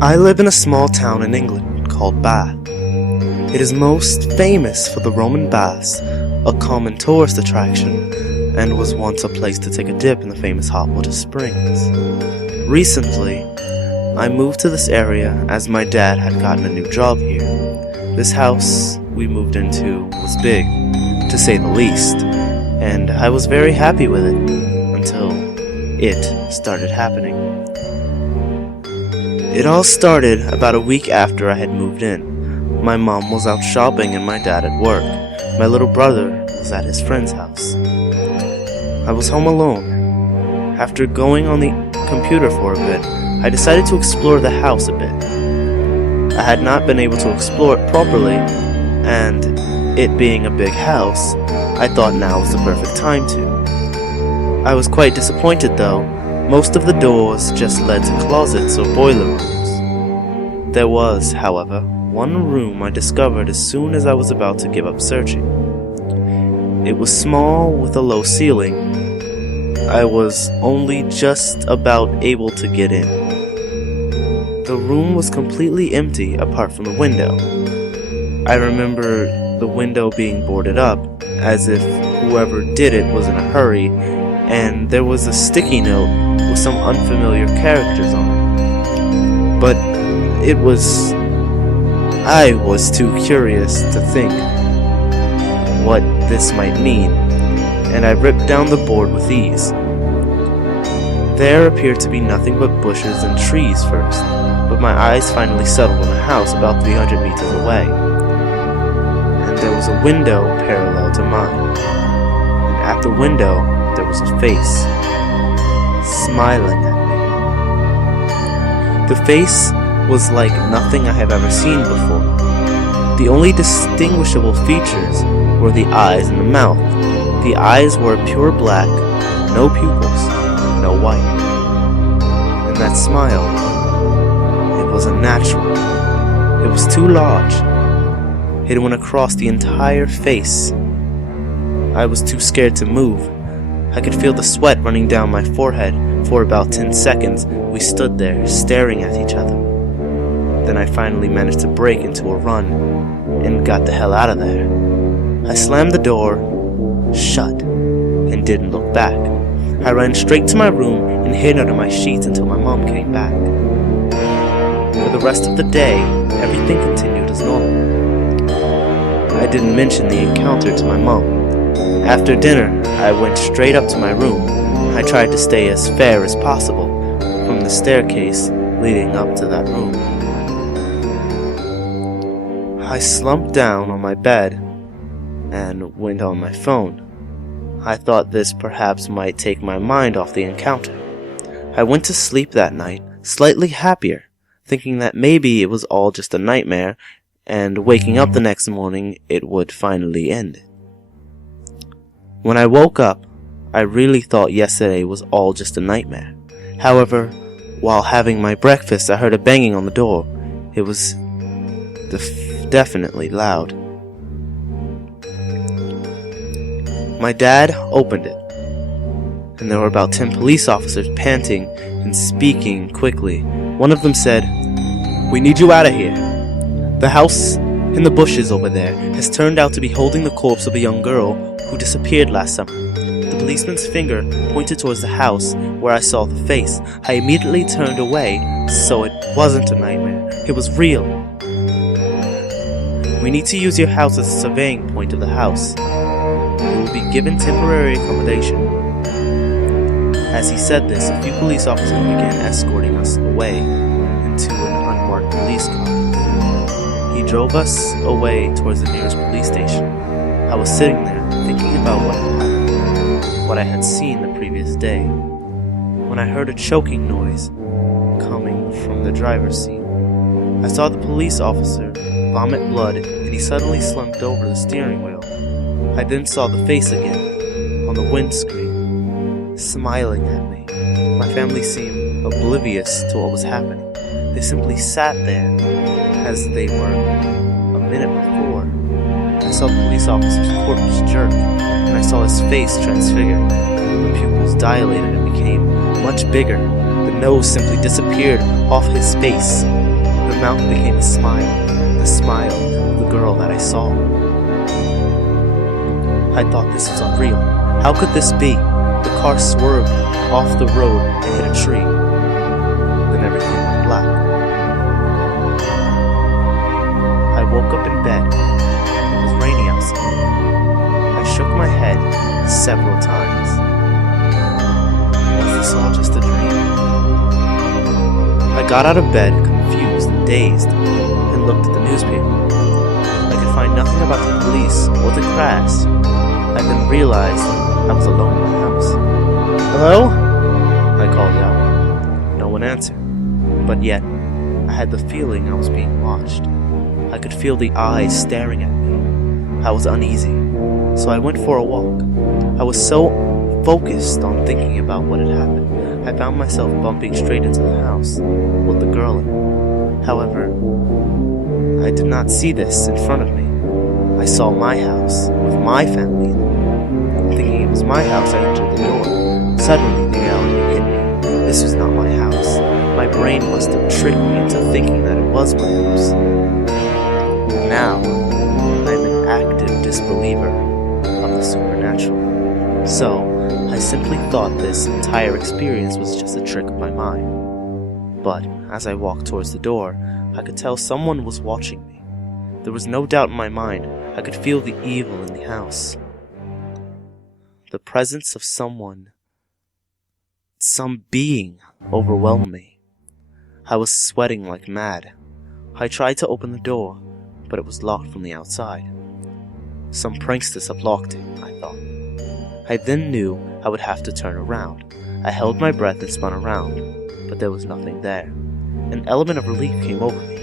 I live in a small town in England called Bath. It is most famous for the Roman baths, a common tourist attraction, and was once a place to take a dip in the famous hot water springs. Recently, I moved to this area as my dad had gotten a new job here. This house we moved into was big, to say the least, and I was very happy with it until it started happening. It all started about a week after I had moved in. My mom was out shopping and my dad at work. My little brother was at his friend's house. I was home alone. After going on the computer for a bit, I decided to explore the house a bit. I had not been able to explore it properly, and it being a big house, I thought now was the perfect time to. I was quite disappointed though. Most of the doors just led to closets or boiler rooms. There was, however, one room I discovered as soon as I was about to give up searching. It was small with a low ceiling. I was only just about able to get in. The room was completely empty apart from the window. I remember the window being boarded up, as if whoever did it was in a hurry, and there was a sticky note with some unfamiliar characters on it. But I was too curious to think what this might mean, and I ripped down the board with ease. There appeared to be nothing but bushes and trees first, but my eyes finally settled on a house about 300 meters away, and there was a window parallel to mine, and at the window there was a face, smiling at me. The face was like nothing I have ever seen before. The only distinguishable features were the eyes and the mouth. The eyes were pure black, no pupils, no white. And that smile, it was unnatural. It was too large. It went across the entire face. I was too scared to move. I could feel the sweat running down my forehead. For about 10 seconds, we stood there, staring at each other. Then I finally managed to break into a run, and got the hell out of there. I slammed the door shut, and didn't look back. I ran straight to my room and hid under my sheets until my mom came back. For the rest of the day, everything continued as normal. I didn't mention the encounter to my mom. After dinner, I went straight up to my room. I tried to stay as fair as possible from the staircase leading up to that room. I slumped down on my bed and went on my phone. I thought this perhaps might take my mind off the encounter. I went to sleep that night, slightly happier, thinking that maybe it was all just a nightmare, and waking up the next morning it would finally end. When I woke up, I really thought yesterday was all just a nightmare. However, while having my breakfast, I heard a banging on the door. It was definitely loud. My dad opened it, and there were about 10 police officers panting and speaking quickly. One of them said, "We need you out of here. The house in the bushes over there has turned out to be holding the corpse of a young girl who disappeared last summer." The policeman's finger pointed towards the house where I saw the face. I immediately turned away, so it wasn't a nightmare. It was real. "We need to use your house as a surveying point of the house. You will be given temporary accommodation." As he said this, a few police officers began escorting us away into an unmarked police car. He drove us away towards the nearest police station. I was sitting there, thinking about what had happened, what I had seen the previous day, when I heard a choking noise coming from the driver's seat. I saw the police officer vomit blood, and he suddenly slumped over the steering wheel. I then saw the face again, on the windscreen, smiling at me. My family seemed oblivious to what was happening. They simply sat there, as they were a minute before. I saw the police officer's corpse jerk, and I saw his face transfigure. The pupils dilated and became much bigger. The nose simply disappeared off his face. The mouth became a smile, the smile of the girl that I saw. I thought this was unreal. How could this be? The car swerved off the road and hit a tree. Then everything went black. I woke up in bed. It was raining outside. I shook my head several times. Was this all just a dream? I got out of bed, confused and dazed, and looked at the newspaper. I could find nothing about the police or the crash. I then realized I was alone in the house. "Hello?" I called out. No one answered. But yet, I had the feeling I was being watched. I could feel the eyes staring at me. I was uneasy, so I went for a walk. I was so focused on thinking about what had happened, I found myself bumping straight into the house with the girl in it. However, I did not see this in front of me. I saw my house with my family in it. Thinking it was my house, I entered the door. Suddenly, the reality hit me. This was not my house. My brain must have tricked me into thinking that it was my house. Now, I'm an active disbeliever of the supernatural. So, I simply thought this entire experience was just a trick of my mind. But, as I walked towards the door, I could tell someone was watching me. There was no doubt in my mind. I could feel the evil in the house. The presence of some being, overwhelmed me. I was sweating like mad. I tried to open the door, but it was locked from the outside. Some pranksters have locked it, I thought. I then knew I would have to turn around. I held my breath and spun around, but there was nothing there. An element of relief came over me.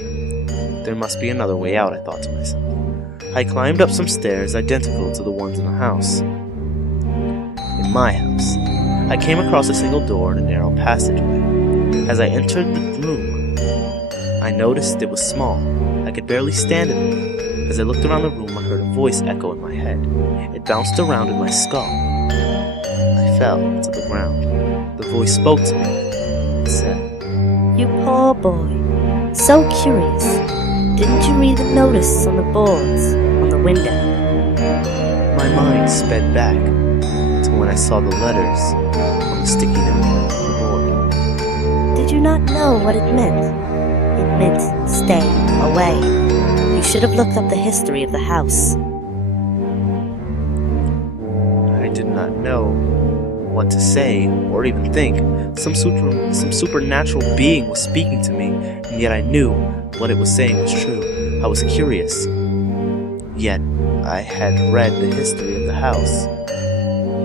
There must be another way out, I thought to myself. I climbed up some stairs identical to the ones in the house. In my house, I came across a single door and a narrow passageway. As I entered the room, I noticed it was small. I could barely stand in it. As I looked around the room, I heard a voice echo in my head. It bounced around in my skull. I fell to the ground. The voice spoke to me. It said, "You poor boy. So curious. Didn't you read the notice on the boards on the window?" My mind sped back to when I saw the letters on the sticky note on the board. Did you not know what it meant? It meant stay away. You should have looked up the history of the house. I did not know what to say or even think. Some supernatural being was speaking to me, and yet I knew what it was saying was true. I was curious. Yet, I had read the history of the house.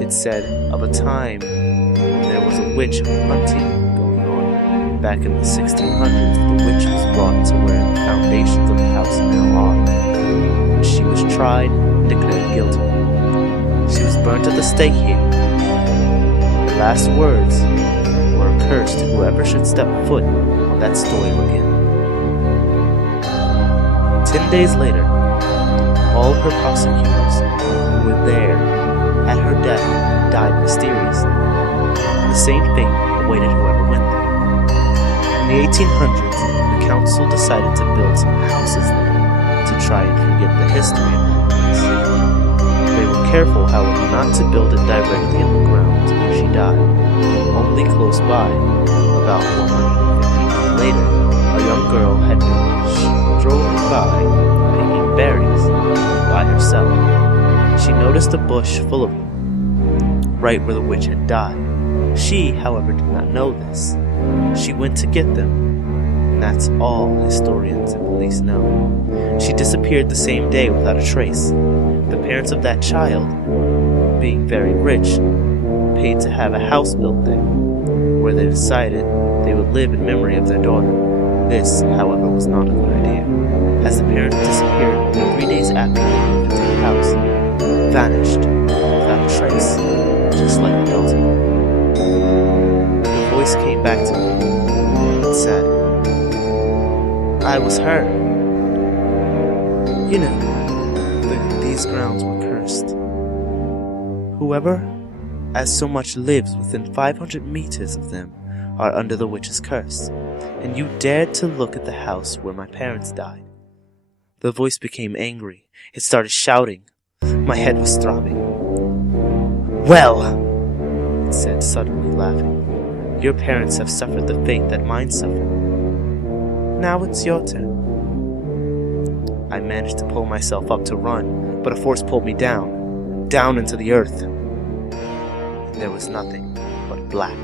It said of a time when there was a witch hunting going on. Back in the 1600s, the witch was brought to where the foundations of the house now are. She was tried and declared guilty. She was burnt at the stake here. Her last words were a curse to whoever should step foot on that story again. 10 days later, all her prosecutors who were there at her death died mysteriously. The same fate awaited whoever went there. In the 1800s, the council decided to build some houses there to try and forget the history of that place. They were careful, however, not to build it directly on the ground where she died. Only close by, about 150 years later, a young girl had been strolling by, picking berries by herself. She noticed a bush full of them, right where the witch had died. She, however, did not know this. She went to get them, and that's all historians and police know. She disappeared the same day without a trace. The parents of that child, being very rich, paid to have a house built there, where they decided they would live in memory of their daughter. This, however, was not a good idea, as the parents disappeared 3 days after they moved into the house, vanished without a trace, just like the daughter. The voice came back to me and said, "I was her. You know, these grounds were cursed. Whoever as so much lives within 500 meters of them are under the witch's curse, and you dared to look at the house where my parents died." The voice became angry. It started shouting. My head was throbbing. "Well," it said, suddenly laughing, "your parents have suffered the fate that mine suffered. Now it's your turn." I managed to pull myself up to run, but a force pulled me down into the earth. There was nothing but black.